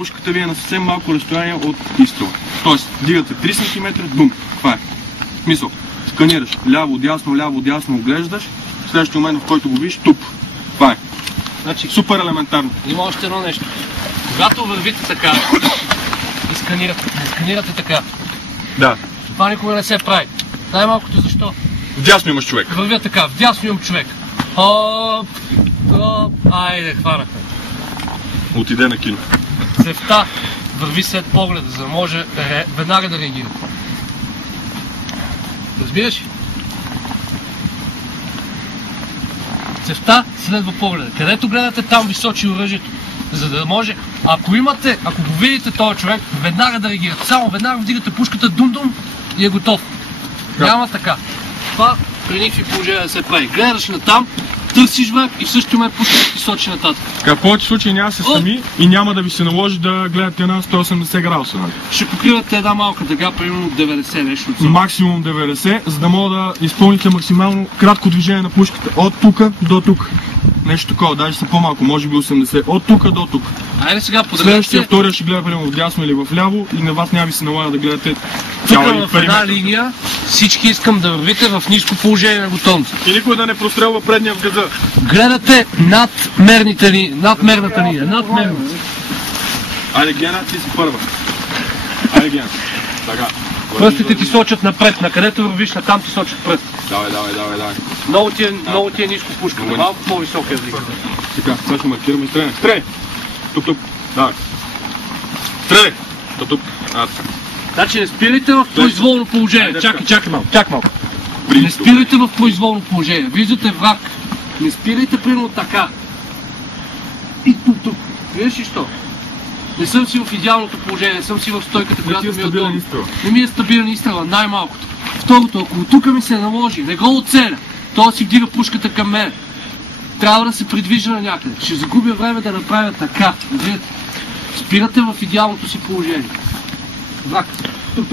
пушката ви е на съвсем малко разстояние от изстрела. Тоест, дигате 3 см, бум. Това е. Мисъл. Сканираш ляво, дясно, оглеждаш. В следващия момент, в който го видиш, туп. Това е. Значи, супер елементарно. Има още едно нещо. Когато вървите така и сканирате така. Да. Това никога не се прави. Най-малкото защо? Вдясно имаш човек. Вървя така, вдясно имам човек. Айде, хванахме. Отиде на кино. Цевта върви след погледа, за да може веднага да реагира. Разбираш ли? Цевта следва погледа. Където гледате, там ви сочи оръжието. За да може, ако го видите този човек, веднага да реагирате. Само веднага вдигате пушката, дум-дум и е готов. Няма така. Това при никакви положения да се прави. Гледаш натам, търсиш враг и в същия момент пушката ти сочи нататък. В повече случаи няма се сами и няма да ви се наложи да гледате на 180 градуса. Ще покривате една малка дъга, примерно 90 нещо. Максимум 90, за да мога да изпълните максимално кратко движение на пушката. От тук до тук. Нещо такова, даже са по-малко, може би 80. От тук до тук. Айде сега следващия, втория ще гледа примерно вдясно или вляво и на вас няма ви се налага да гледате цяла в една линия. Всички искам да вървите в ниско положение на готовност. И никой да не прострелва предния в газа. Гледате над мерната линия. Айде, Гена, ти си първа. Айде, Гена. Така. Пръстите ти сочат напред, на където вървиш, на там ти сочат пръст. Давай. Много ти е ниско пушка, малко по-висока е вдигата. Така, сега ще маркираме и стреляме. Стреляй! Тук. Давай. Стреляй! Тук. Значи не спирайте в произволно положение. Чакай малко. Не спирайте в произволно положение. Виждате враг. Не спирайте примерно така. И тук. Виждаш ли що? Не съм си в идеалното положение, не съм си в стойката, която ми е удобна. Не ми е стабилен изстрел, най-малкото. Второто, ако тук ми се наложи, не го оцеля, то си вдига пушката към мен. Трябва да се придвижа на някъде. Ще загубя време да направя така. Видите? Спирате в идеалното си положение. Враг. Тук.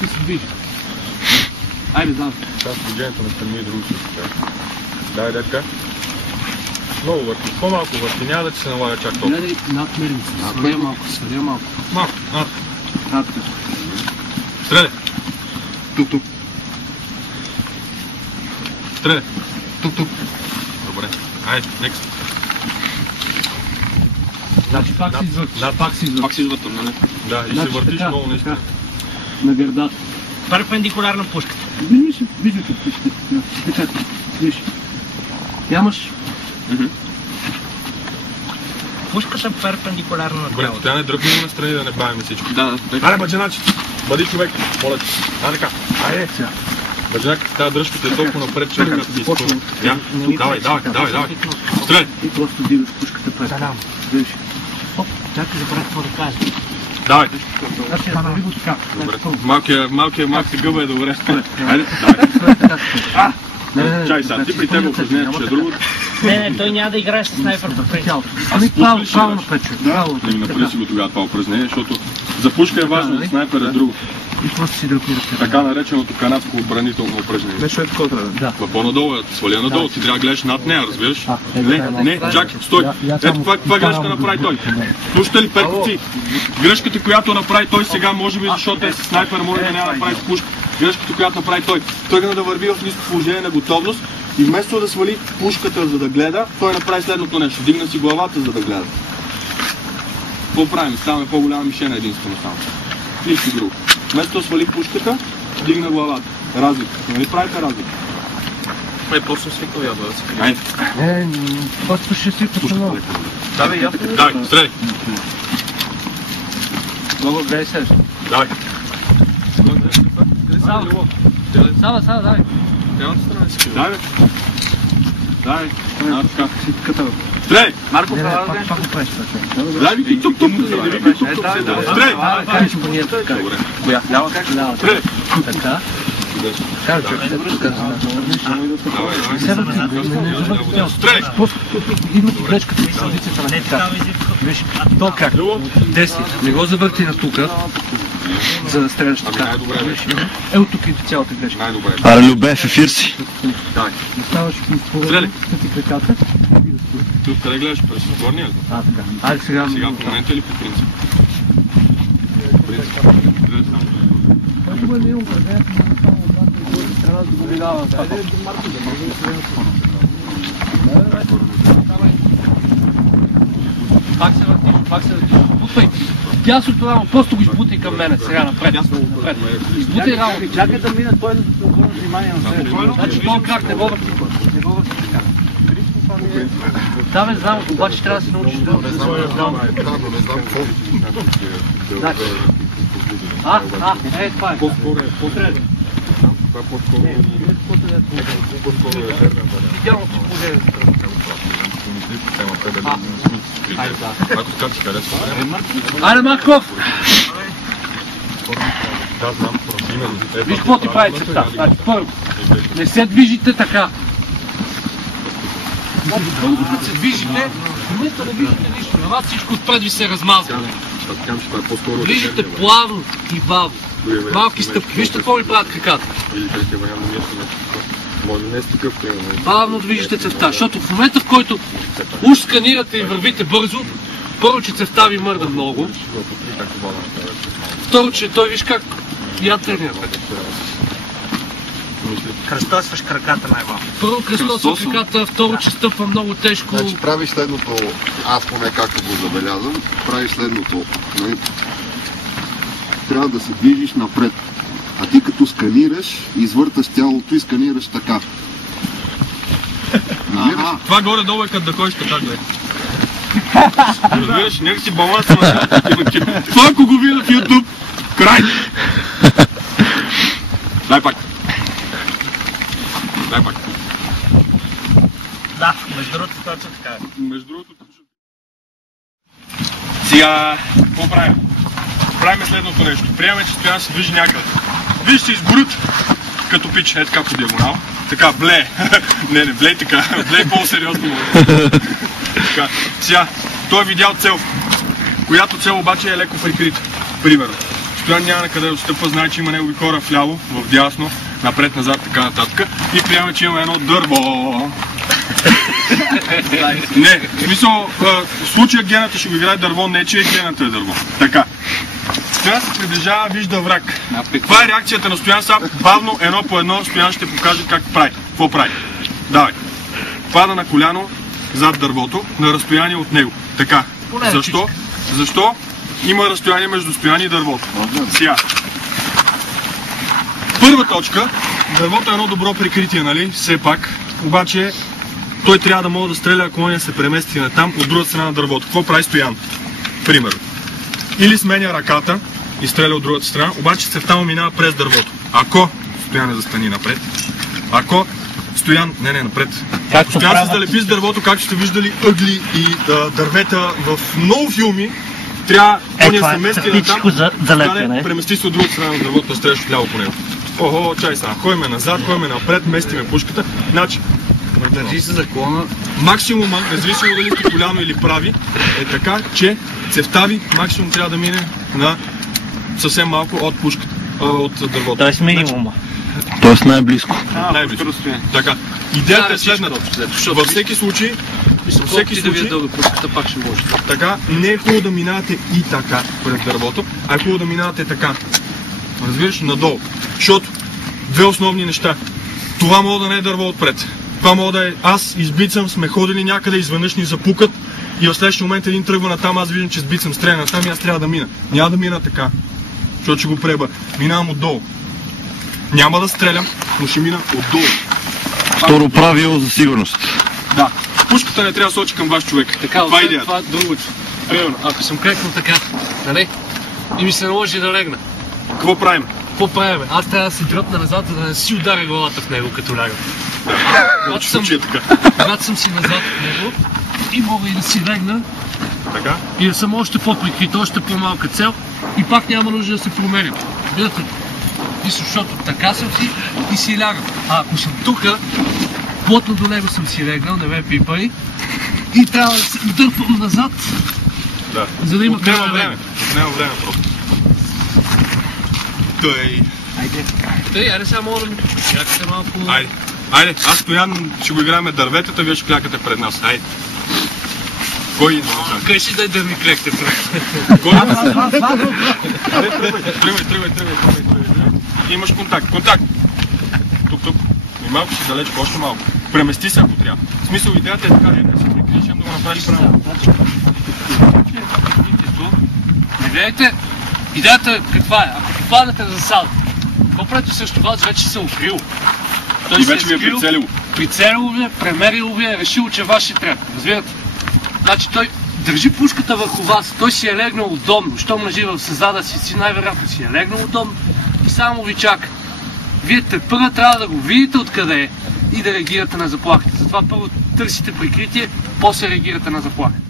Ти се движи. Айде, давай. Част движението на страни и други ще Давай, така. Много върти, по-малко върти, няма да ти се налага чак толкова. Гледай над мерница, сваля малко. Малко, над. Стреляй! Тук. Стреляй! Тук. Добре, айде, next. Значи пак си извърташ. Пак си извъртам, нали? Да, и се въртиш много наистина. На гърдата. Перпендикуларно пушката. Виждате пушката. Така, виж. Нямаш. Пушката перпендикуларно на тялото. Добре, тя не дръпни го настрани да не бавим всичко. Да. Айде, баджаначи! Бъди човек, моля ти. Така. Айде сега. Баджанак, тази дръжката е толкова напред, че като ти изпълни. Давай. Стреляй! И просто дигаш пушката пред. Да. Виж. Чакай да правя какво да кажа. Давай. Значи, направи го така. Добре. Малкият гъба е добре. Айде, давай. Чай сега, ти при теб упражнението ще е друго. Не, той няма да играеш с снайпер по причал. Право напред. Не ми направи си го тогава това упражнение, защото за пушка е важно, за снайпер е друго. И просто си дръпирате. Така нареченото канадско отбранително упражнение. Нещо е такова трябва да. По-надолу е, сваля надолу, ти трябва да гледаш над нея, разбираш? Не, чакай, стой. Ето каква грешка направи той. Слушате ли, перкуци? Грешката, която направи той сега, може би защото е с снайпер, може да няма да направи с пушка. Грешката, която направи той. Той да върви в ниско положение на готовност и вместо да свали пушката, за да гледа, той направи следното нещо. Дигна си главата, за да гледа. Какво правим? Ставаме по-голяма мишена единствено само. Нищо друго. Вместо да свали пушката, дигна главата. Разлика. Нали правите разлика? После свикал я да се крие. Айде. Просто ще си пътувал. Давай, стреляй. Много гледай се. Давай. Сава, давай. Давай. Стреляй! Марко, пак го правиш. Дай ви тук. Стреляй! Лява как? Стреляй! Така. Стреляй! Имате грешката с позицията на така. Виж, то как? Десни. Не го завърти на тука, за да стреляш така. Ето тук е цялата грешка. Аре, Любе, в ефир си. Оставаш Стреляй! ти краката. Тук къде гледаш? През горния? Така. Айде сега. Сега в момента или по принцип? Пак се въртиш. Бутвай. Дясното рамо, просто го избутай към мене, сега напред. Избутай рамо. Чакай да мина той да се обърне внимание на себе. Значи това крак не го върти. Да, бе, знам, обаче трябва да се научиш да раздавам. Това е. Идеално ти положение. Айде, Марков! Виж какво ти прави цвета. Първо, не се движите така. Първо като се движите, вместо да виждате нищо. На вас всичко отпред ви се размазва. Движите плавно и бавно. Малки стъпки. Вижте какво ми правят краката. Бавно движите цевта, защото в момента, в който уж сканирате и вървите бързо, първо, че цевта ви мърда много. Второ, че той виж как я тръгне. Кръстосваш краката най-бавно. Първо кръстосва краката, второ, че стъпва много тежко. Значи правиш следното, аз поне както го забелязвам, правиш следното. Трябва да се движиш напред. А ти като сканираш, извърташ тялото и сканираш така. Това горе-долу е като да ходиш така, гледай. Разбираш, някак си баланса на това. Това ако го видя в YouTube, край! Дай пак. Да, между другото точно така. Между другото... Сега, какво правим? Правим следното нещо. Приемаме, че Стоян се движи някъде. Виж се изгорят като пич, е така по диагонал. Така, бле. Не, бле така. Бле по-сериозно. Така, сега, той е видял цел. Която цел обаче е леко прикрита. Примерно. Стоян няма на къде да отстъпва, знае, че има негови хора вляво, вдясно, напред, назад, така нататък. И приемаме, че имаме едно дърво. Не, в смисъл, в случая гената ще го играе дърво, не че гената е дърво. Така. Стоян се приближава, вижда враг. Това е реакцията на Стоян сега. Бавно, едно по едно, Стоян ще покаже как прави. Какво прави? Давай. Пада на коляно зад дървото, на разстояние от него. Така. Защо? Защо? Има разстояние между Стоян и дървото. Сега. Първа точка. Дървото е едно добро прикритие, нали? Все пак. Обаче той трябва да може да стреля, ако не се премести на там, от другата страна на дървото. Какво прави Стоян? Примерно. Или сменя ръката и стреля от другата страна, обаче цевта му минава през дървото. Ако Стоян не застани напред, ако Стоян... Не, напред. Стоян се залепи с дървото, както сте виждали ъгли и дървета в много филми, трябва да се мести на там, премести се от другата страна на дървото, да стреляш отляво по него. Охо, чай сега, ходиме назад, ходиме напред, местиме пушката. Значи, Държи се заклона. Максимума, независимо дали сте коляно или прави, е така, че цевта ви максимум трябва да мине на съвсем малко от пушката, от дървото. Тоест минимума. Тоест най-близко. Най-близко. Така. Идеята е следната. Във всеки случай, пак ще може. Така, не е хубаво да минавате и така през дървото, а е хубаво да минавате така. Разбираш, надолу. Защото две основни неща. Това мога да не е дърво отпред. Това мога да е аз избицам, сме ходили някъде, изведнъж ни запукат и в следващия момент един тръгва натам, аз виждам, че сбицам стреля натам и аз трябва да мина. Няма да мина така, защото ще го преба. Минавам отдолу. Няма да стрелям, но ще мина отдолу. Второ правило за сигурност. Да. Пушката не трябва да сочи към ваш човек. Така, това е идеята. Това е другото. Примерно, ако съм крекнал така, нали? И ми се наложи да легна. Какво правим? Какво правим? Аз трябва да се дръпна назад, за да не си ударя главата в него, като лягам. Когато съм си назад в него и мога и да си легна, така? И да съм още по-прикрит, още по-малка цел и пак няма нужда да се променям. Видите ли? Мисля, защото така съм си и си лягам. А ако съм тука, плотно до него съм си легнал, не ме пипай, и трябва да се дърпам назад, Да. за да има Отнема време просто. Айде сега мога да ми чакате малко. Айде, аз Стоян ще го играем дърветата, вие ще клякате пред нас. Айде. Кой не знам? Къй си дай да ми клекте пред? Кой? Тръгвай. Имаш контакт. Тук. И малко си далеч, още малко. Премести се, ако трябва. В смисъл, идеята е така, да си прикриеш, да го направиш правилно. Не гледайте, идеята каква е? Ако попаднете на засада, какво правите срещу вас, вече се укрил. И вече ви е прицелил. Прицелил ви, премерил ви, решил, че ваш ще трябва. Разбирате? Значи той държи пушката върху вас, той си е легнал удобно, щом лежи в съзада си, най-вероятно си е легнал удобно и само ви чака. Вие тепърва трябва да го видите откъде е и да реагирате на заплахите. Затова първо търсите прикритие, после реагирате на заплахите.